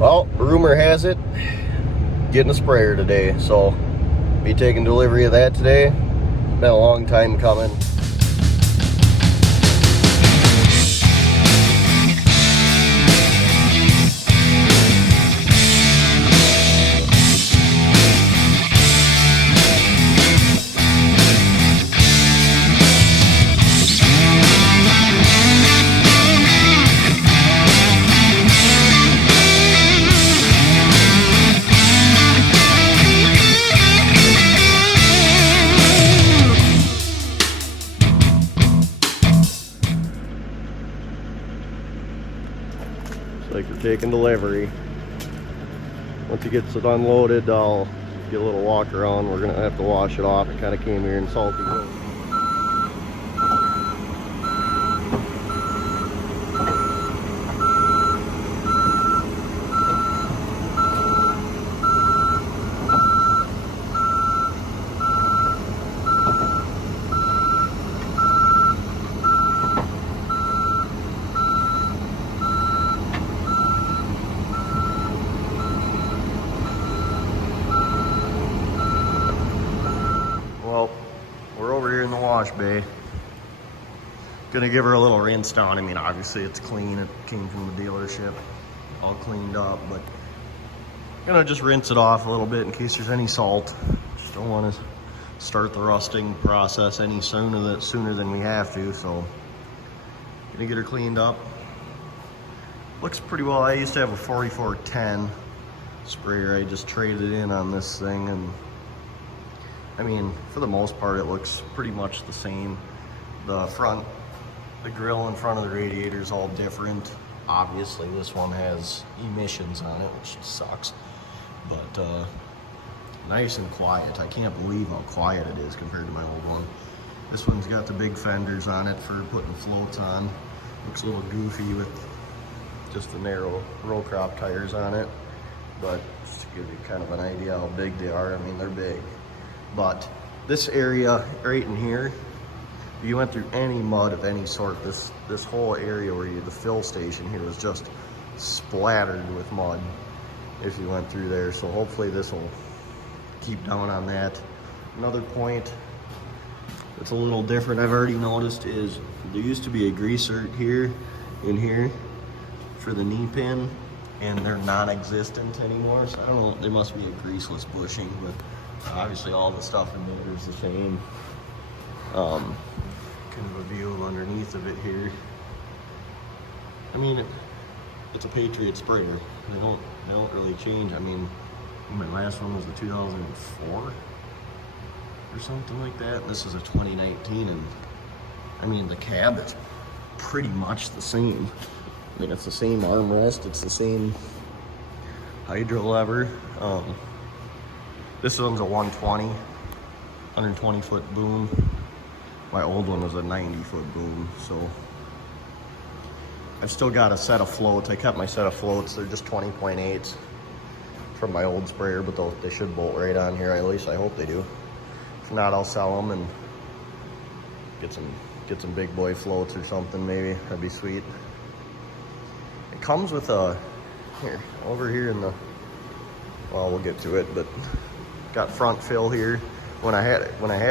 Well, rumor has it, getting a sprayer today, so be taking delivery of that today. Been a long time coming. Like we're taking delivery. Once it gets it unloaded, I'll get a little walk around. We're gonna have to wash it off. It kind of came here in salty. Well, we're over here in the wash bay. Gonna give her a little rinse down. I mean, obviously it's clean. It came from the dealership, all cleaned up, but gonna just rinse it off a little bit in case there's any salt. Just don't want to start the rusting process any sooner than we have to. So, gonna get her cleaned up. Looks pretty well. I used to have a 4410 sprayer. I just traded it in on this thing, and I mean, for the most part, it looks pretty much the same. The grill in front of the radiator is all different. Obviously, this one has emissions on it, which sucks. But nice and quiet. I can't believe how quiet it is compared to my old one. This one's got the big fenders on it for putting floats on. Looks a little goofy with just the narrow row crop tires on it. But just to give you kind of an idea how big they are, I mean, they're big. But this area right in here, if you went through any mud of any sort, this whole area where the fill station here was just splattered with mud if you went through there. So hopefully this will keep down on that. Another point that's a little different I've already noticed is there used to be a greaser here in here for the knee pin, and they're non-existent anymore. So I don't know, there must be a greaseless bushing, but obviously all the stuff in there is the same. Kind of a view of underneath of it here. I mean, it's a Patriot Sprayer. They don't really change. I mean, my last one was the 2004 or something like that. This is a 2019, and I mean, the cab is pretty much the same. I mean, it's the same armrest. It's the same hydro lever. This one's a 120 foot boom. My old one was a 90 foot boom. So I've still got a set of floats. I kept my set of floats. They're just 20.8s from my old sprayer, but they should bolt right on here. At least I hope they do. If not, I'll sell them and get some big boy floats or something maybe. That'd be sweet. It comes with a, over here in the, well, we'll get to it, but got front fill here. When I had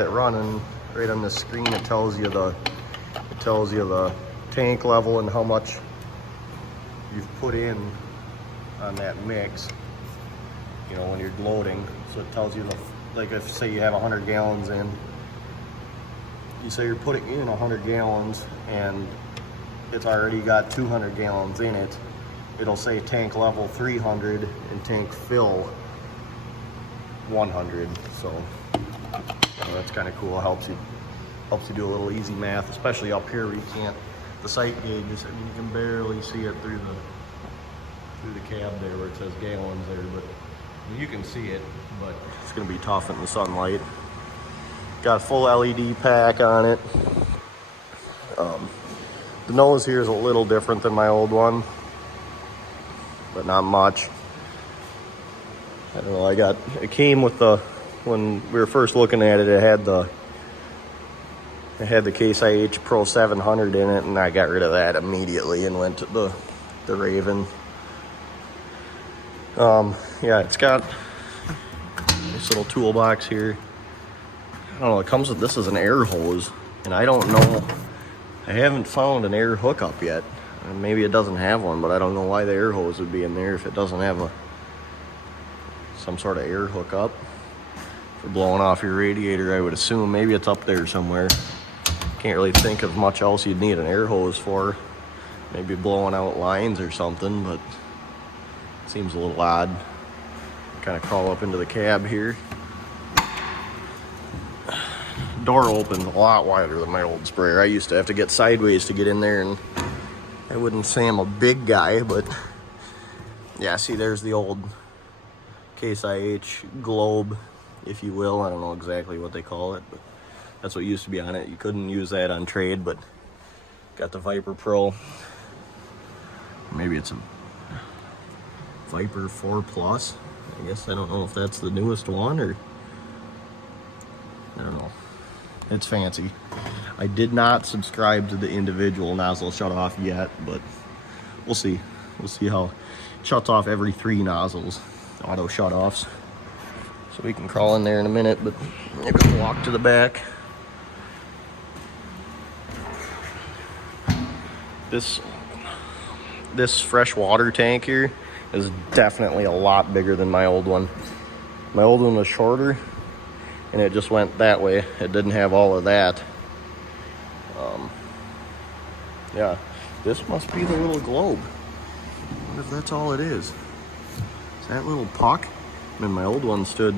it running, right on the screen, it tells you the tank level and how much you've put in on that mix. You know, when you're loading, so it tells you like if say you have 100 gallons in, you say you're putting in 100 gallons and it's already got 200 gallons in it. It'll say tank level 300 and tank fill 100. So that's kind of cool. It helps you do a little easy math, especially up here where you can't, the sight gauges, I mean, you can barely see it through the cab there where it says gallons there, but you can see it, but it's gonna be tough in the sunlight. Got a full LED pack on it. The nose here is a little different than my old one, but not much. I don't know, it came with when we were first looking at it, it had the Case IH Pro 700 in it, and I got rid of that immediately and went to the Raven. Yeah, it's got this little toolbox here. I don't know, it comes with, this is an air hose, and I don't know, I haven't found an air hookup yet. Maybe it doesn't have one, but I don't know why the air hose would be in there if it doesn't have some sort of air hookup for blowing off your radiator. I would assume maybe it's up there somewhere. Can't really think of much else you'd need an air hose for. Maybe blowing out lines or something, but it seems a little odd. Kind of crawl up into the cab here. Door opens a lot wider than my old sprayer. I used to have to get sideways to get in there, and I wouldn't say I'm a big guy, but yeah, see, there's the old Case IH globe, if you will. I don't know exactly what they call it, but that's what used to be on it. You couldn't use that on trade, but got the Viper Pro. Maybe it's a Viper 4 Plus. I guess I don't know if that's the newest one, or I don't know. It's fancy. I did not subscribe to the individual nozzle shutoff yet, but we'll see. We'll see how it shuts off every 3 nozzles, auto shutoffs. So we can crawl in there in a minute, but I'm gonna walk to the back. This fresh water tank here is definitely a lot bigger than my old one. My old one was shorter, and it just went that way. It didn't have all of that. Yeah, this must be the little globe. I wonder if that's all it is. Is that little puck? I mean, my old one stood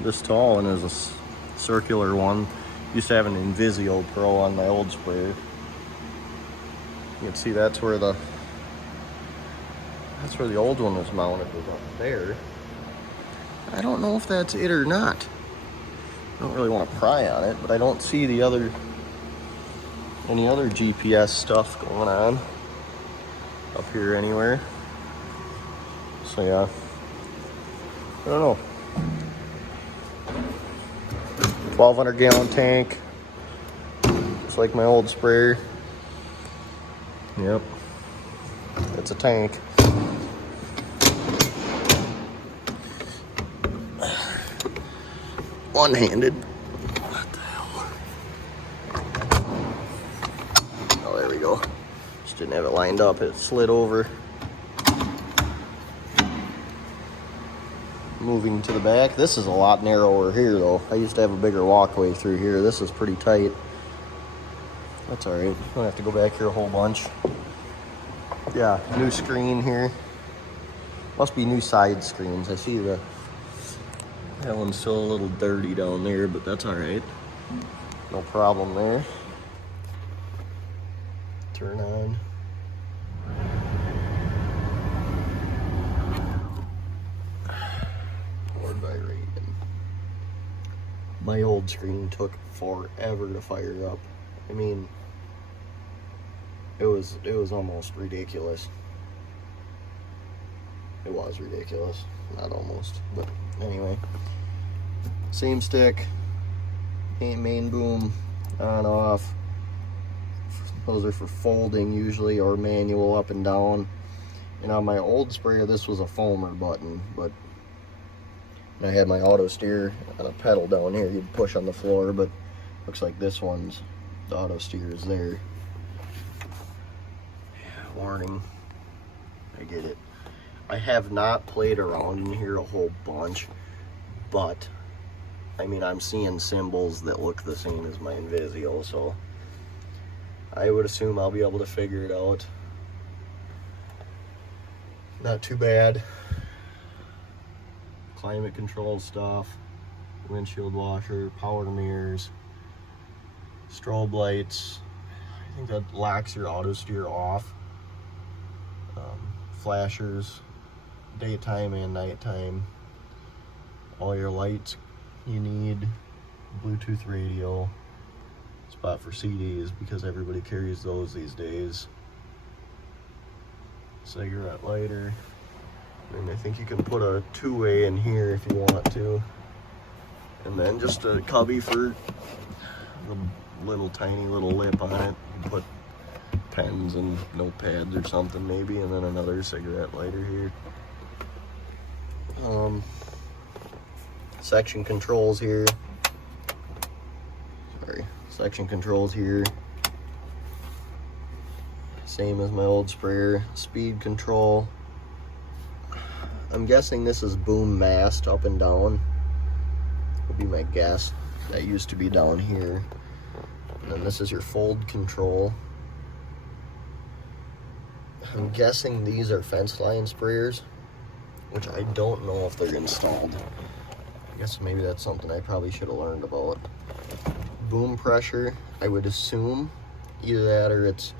this tall, and it was a circular one. Used to have an Invisio Pro on my old sprayer. You can see that's where the old one was mounted, was up there. I don't know if that's it or not. I don't really want to pry on it, but I don't see any other GPS stuff going on up here anywhere. So yeah, I don't know. 1,200 gallon tank, just like my old sprayer. Yep, it's a tank. One-handed. What the hell? Oh, there we go. Just didn't have it lined up. It slid over. Moving to the back. This is a lot narrower here, though. I used to have a bigger walkway through here. This is pretty tight. That's all right. Don't have to go back here a whole bunch. Yeah, new screen here. Must be new side screens. I see that one's still a little dirty down there, but that's all right. No problem there. Turn on. Powered by Raven. My old screen took forever to fire up. I mean, it was almost ridiculous. It was ridiculous. Not almost, but anyway. Same stick, main boom, on, off. Those are for folding usually, or manual up and down. And on my old sprayer, this was a foamer button, but I had my auto steer on a pedal down here. You'd push on the floor, but looks like this one's, the auto steer is there. Yeah, warning, I get it. I have not played around in here a whole bunch, but I mean, I'm seeing symbols that look the same as my Invisio, so I would assume I'll be able to figure it out. Not too bad. Climate control stuff, windshield washer, power mirrors, strobe lights. I think that locks your auto steer off. Flashers, daytime and nighttime. All your lights you need. Bluetooth radio, spot for CDs because everybody carries those these days. Cigarette lighter. And I think you can put a two-way in here if you want to. And then just a cubby for the little tiny little lip on it. You can put pens and notepads or something maybe, and then another cigarette lighter here. Section controls here. Section controls here. Same as my old sprayer. Speed control. I'm guessing this is boom mast up and down. Would be my guess. That used to be down here. And then this is your fold control. I'm guessing these are fence line sprayers, which I don't know if they're installed. I guess maybe that's something I probably should have learned about. Boom pressure, I would assume either that or it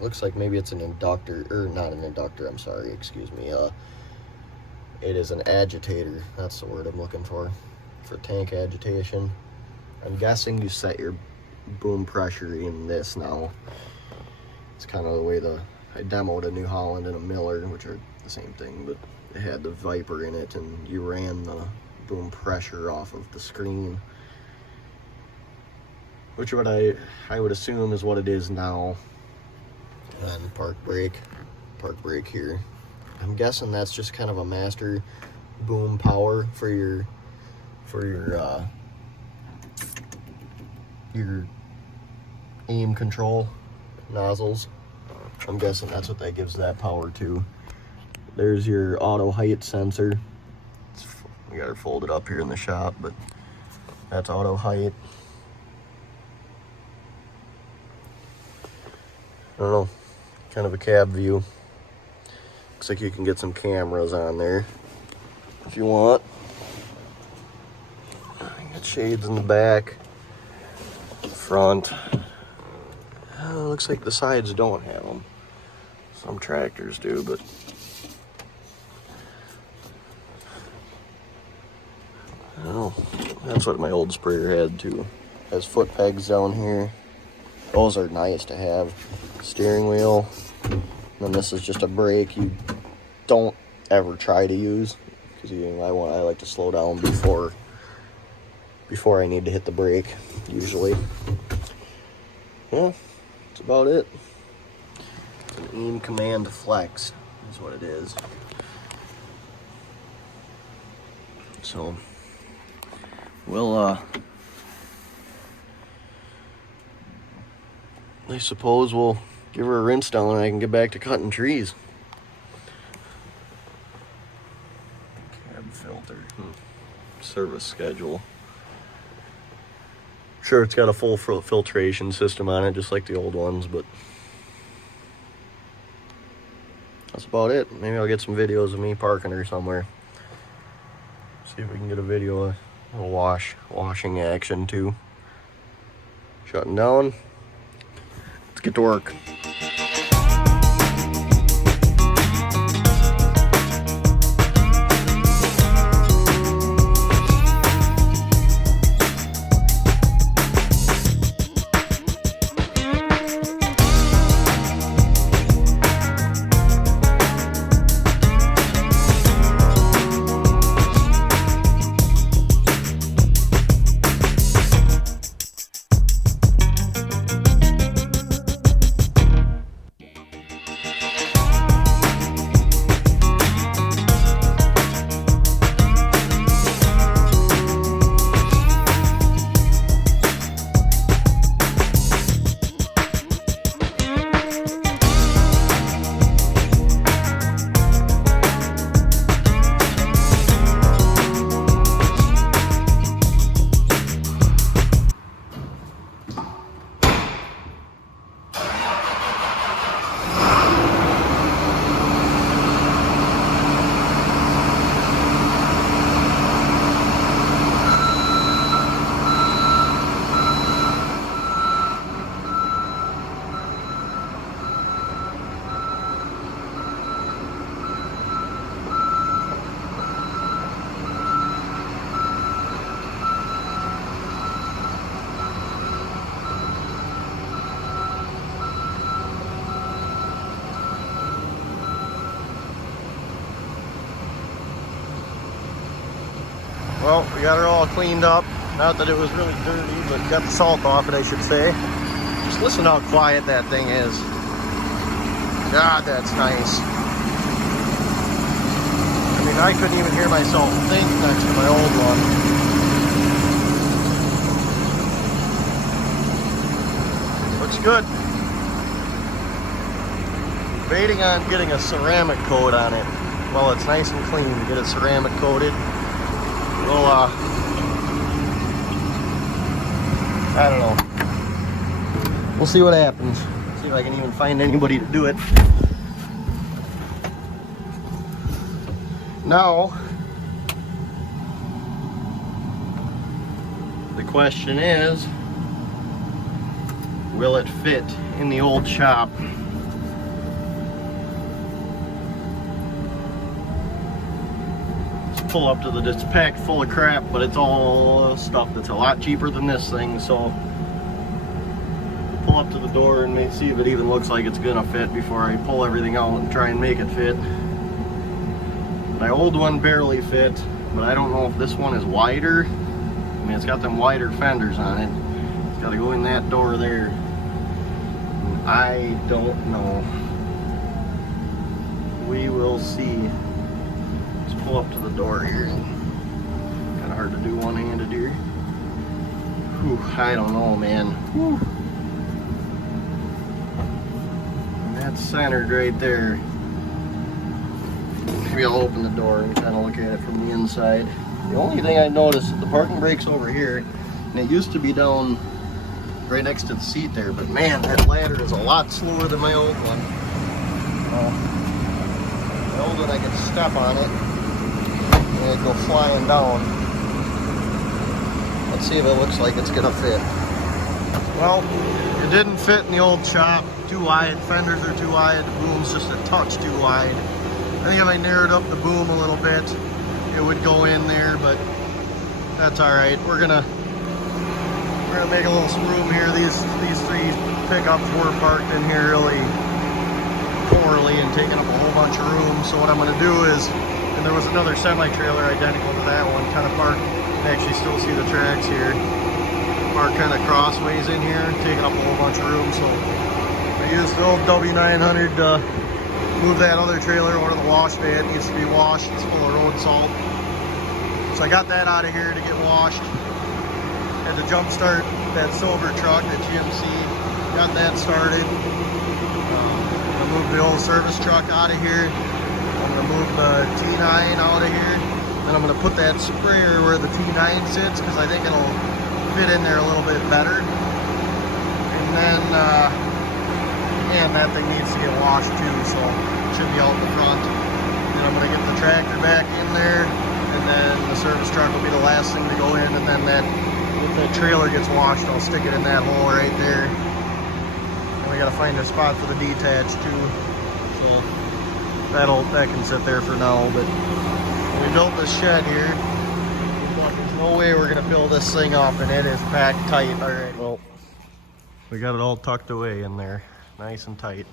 looks like maybe it's an inductor, or not an inductor, I'm sorry, excuse me. It is an agitator, that's the word I'm looking for tank agitation. I'm guessing you set your boom pressure in this now. It's kind of the way I demoed a New Holland and a Miller, which are the same thing, but it had the Viper in it, and you ran the boom pressure off of the screen, which what I would assume is what it is now. And park brake here. I'm guessing that's just kind of a master boom power for your aim control nozzles. I'm guessing that's what that gives that power to. There's your auto height sensor. We got her folded up here in the shop, but that's auto height. I don't know, kind of a cab view. Looks like you can get some cameras on there if you want. Got shades in the back, front. Looks like the sides don't have them. Some tractors do, but I don't know. That's what my old sprayer had too. Has foot pegs down here. Those are nice to have. Steering wheel. And then this is just a brake you don't ever try to use, because I like to slow down before I need to hit the brake usually. Yeah, that's about it. It's an aim command flex is what it is. So I suppose we'll give her a rinse down and I can get back to cutting trees. Cab filter. Service schedule. Sure, it's got a full filtration system on it, just like the old ones, but that's about it. Maybe I'll get some videos of me parking her somewhere. See if we can get a video of a washing action too. Shutting down. Let's get to work. Well, we got her all cleaned up. Not that it was really dirty, but got the salt off it, I should say. Just listen how quiet that thing is. God, that's nice. I mean, I couldn't even hear myself think next to my old one. Looks good. Debating on getting a ceramic coat on it. Well, it's nice and clean. Get it ceramic coated. We'll, I don't know. We'll see what happens. See if I can even find anybody to do it. Now, the question is, will it fit in the old shop? Let's pull up to it's packed full of crap, but it's all stuff that's a lot cheaper than this thing, so pull up to the door and maybe see if it even looks like it's gonna fit before I pull everything out and try and make it fit. My old one barely fit, but I don't know if this one is wider. I mean, it's got them wider fenders on it. It's got to go in that door there. I don't know. We will see. Let's pull up to the door here. Kind of hard to do one-handed here. Whew, I don't know, man. Whew. And that's centered right there. Maybe I'll open the door and kind of look at it from the inside. The only thing I noticed is the parking brake's over here, and it used to be down right next to the seat there, but man, that ladder is a lot slower than my old one. My old one, I could step on it and it'd go flying down. Let's see if it looks like it's gonna fit. Well, it didn't fit in the old shop. Too wide, fenders are too wide, the boom's just a touch too wide. I think if I narrowed up the boom a little bit, it would go in there, but that's all right. We're gonna make a little room here. These three pickups were parked in here really poorly and taking up a whole bunch of room. So what I'm gonna do is, and there was another semi-trailer identical to that one, kind of parked. You can actually still see the tracks here. Parked kind of crossways in here, taking up a whole bunch of room. So I used the old W900 to move that other trailer over to the wash bay. It needs to be washed. It's full of road salt. So I got that out of here to get washed. Had to jump start that silver truck, that GMC. Got that started. I'm gonna move the old service truck out of here. I'm gonna move the T9 out of here. Then I'm gonna put that sprayer where the T9 sits, because I think it'll fit in there a little bit better. And then, and that thing needs to get washed too, so it should be out in the front. Then I'm gonna get the tractor back in there, and then the service truck will be the last thing to go in, and then if the trailer gets washed, I'll stick it in that hole right there. And we gotta find a spot for the detach too, so that can sit there for now. But when we built this shed here, there's no way we're gonna fill this thing up, and it is packed tight already. Well, we got it all tucked away in there, nice and tight.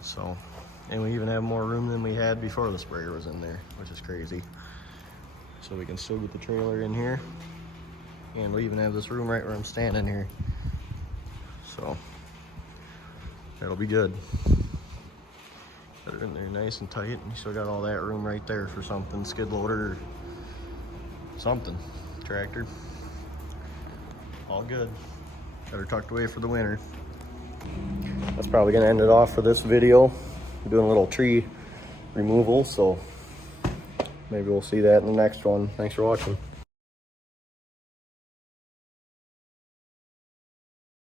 So, and we even have more room than we had before the sprayer was in there, which is crazy. So we can still get the trailer in here, and we even have this room right where I'm standing here. So that'll be good. Got it in there nice and tight, and you still got all that room right there for something, skid loader or something, tractor. All good. Got her tucked away for the winter. That's probably gonna end it off for this video. I'm doing a little tree removal, so maybe we'll see that in the next one. Thanks for watching.